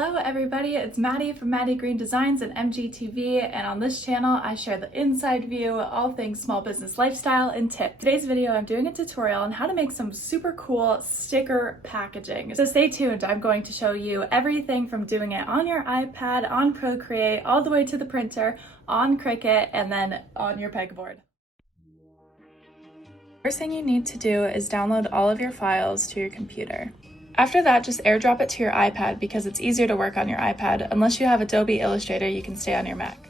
Hello everybody, it's Maddie from Maddie Green Designs and MGTV, and on this channel I share the inside view, all things small business lifestyle and tips. Today's video I'm doing a tutorial on how to make some super cool sticker packaging. So stay tuned, I'm going to show you everything from doing it on your iPad, on Procreate, all the way to the printer, on Cricut, and then on your pegboard. First thing you need to do is download all of your files to your computer. After that, just airdrop it to your iPad because it's easier to work on your iPad. Unless you have Adobe Illustrator, you can stay on your Mac.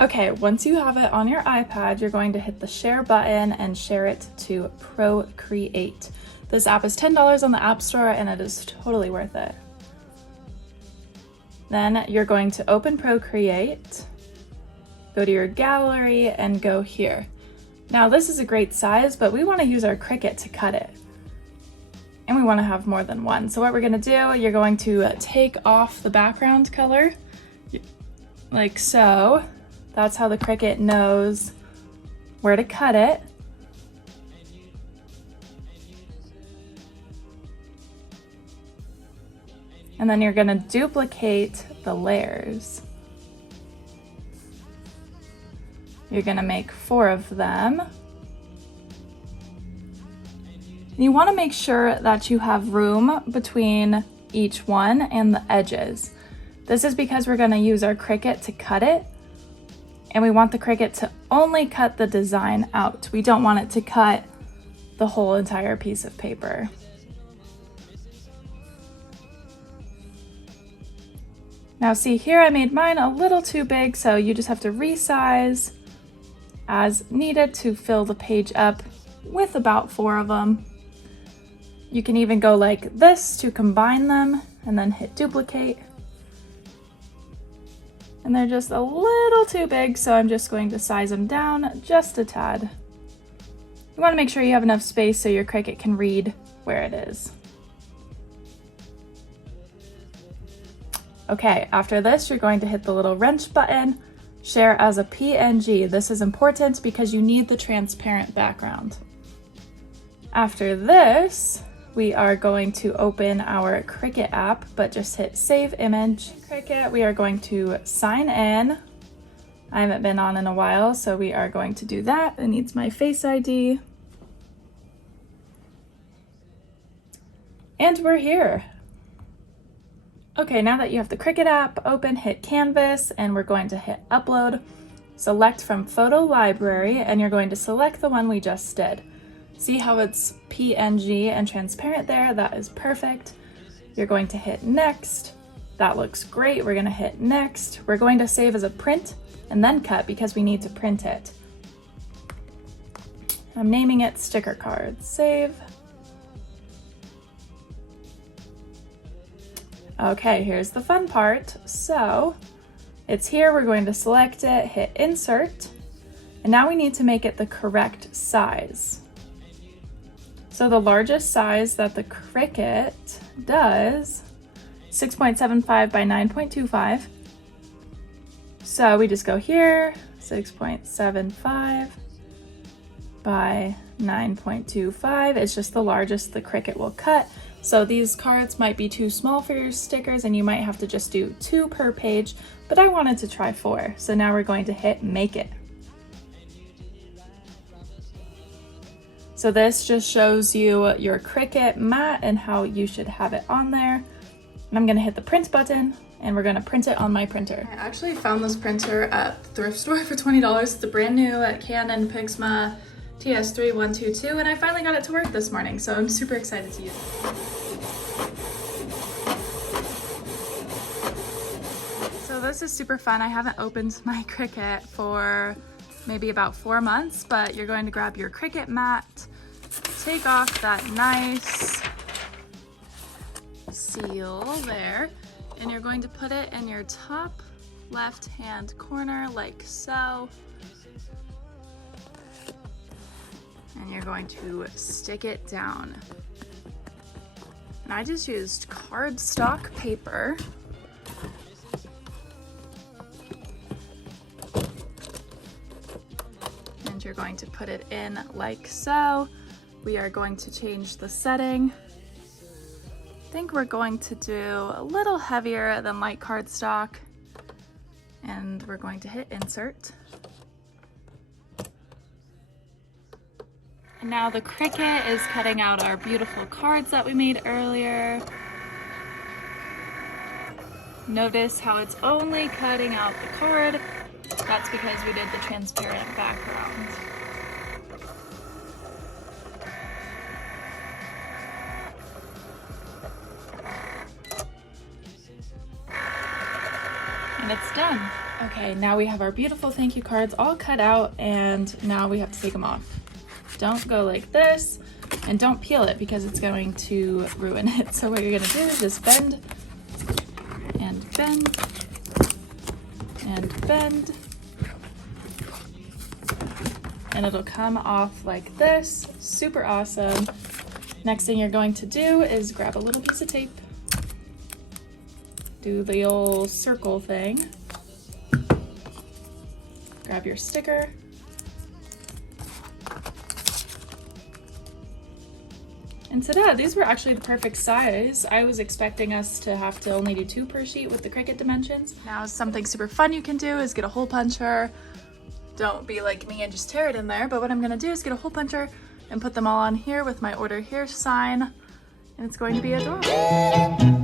Okay, once you have it on your iPad, you're going to hit the share button and share it to Procreate. This app is $10 on the App Store and it is totally worth it. Then you're going to open Procreate, go to your gallery and go here. Now this is a great size, but we want to use our Cricut to cut it. And we want to have more than one. So what we're going to do, you're going to take off the background color, like so. That's how the Cricut knows where to cut it. And then you're going to duplicate the layers. You're going to make 4 of them. You want to make sure that you have room between each one and the edges. This is because we're going to use our Cricut to cut it, and we want the Cricut to only cut the design out. We don't want it to cut the whole entire piece of paper. Now see here, I made mine a little too big, so you just have to resize as needed to fill the page up with about 4 of them. You can even go like this to combine them and then hit duplicate. And they're just a little too big, so I'm just going to size them down just a tad. You want to make sure you have enough space so your Cricut can read where it is. Okay, after this, you're going to hit the little wrench button, share as a PNG. This is important because you need the transparent background. After this, we are going to open our Cricut app, but just hit Save Image. Cricut, we are going to sign in. I haven't been on in a while, so we are going to do that. It needs my Face ID. And we're here. Okay, now that you have the Cricut app open, hit Canvas, and we're going to hit Upload. Select from Photo Library, and you're going to select the one we just did. See how it's PNG and transparent there? That is perfect. You're going to hit Next. That looks great. We're going to hit Next. We're going to save as a print and then cut because we need to print it. I'm naming it Sticker Card. Save. Okay, here's the fun part. So it's here. We're going to select it, hit Insert, and now we need to make it the correct size. So the largest size that the Cricut does, 6.75 by 9.25. So we just go here, 6.75 by 9.25. It's just the largest the Cricut will cut. So these cards might be too small for your stickers and you might have to just do 2 per page, but I wanted to try 4. So now we're going to hit Make It. So this just shows you your Cricut mat and how you should have it on there. And I'm gonna hit the print button and we're gonna print it on my printer. I actually found this printer at the thrift store for $20. It's a brand new Canon Pixma TS3122 and I finally got it to work this morning, so I'm super excited to use it. So this is super fun. I haven't opened my Cricut for maybe about 4 months, but you're going to grab your Cricut mat, take off that nice seal there, and you're going to put it in your top left hand corner like so. And you're going to stick it down. And I just used cardstock paper. You're going to put it in like so. We are going to change the setting think we're going to do a little heavier than light cardstock, and we're going to hit insert. And now the Cricut is cutting out our beautiful cards that we made earlier. Notice how it's only cutting out the card. That's because we did the transparent background. And it's done. Okay, now we have our beautiful thank you cards all cut out, and now we have to take them off. Don't go like this, and don't peel it because it's going to ruin it. So what you're gonna do is just bend, and bend, and bend, and it'll come off like this. Super awesome. Next thing you're going to do is grab a little piece of tape, do the old circle thing, grab your sticker, and ta-da, these were actually the perfect size. I was expecting us to have to only do 2 per sheet with the Cricut dimensions. Now something super fun you can do is get a hole puncher. Don't be like me and just tear it in there, but what I'm gonna do is get a hole puncher and put them all on here with my order here sign, and it's going to be adorable.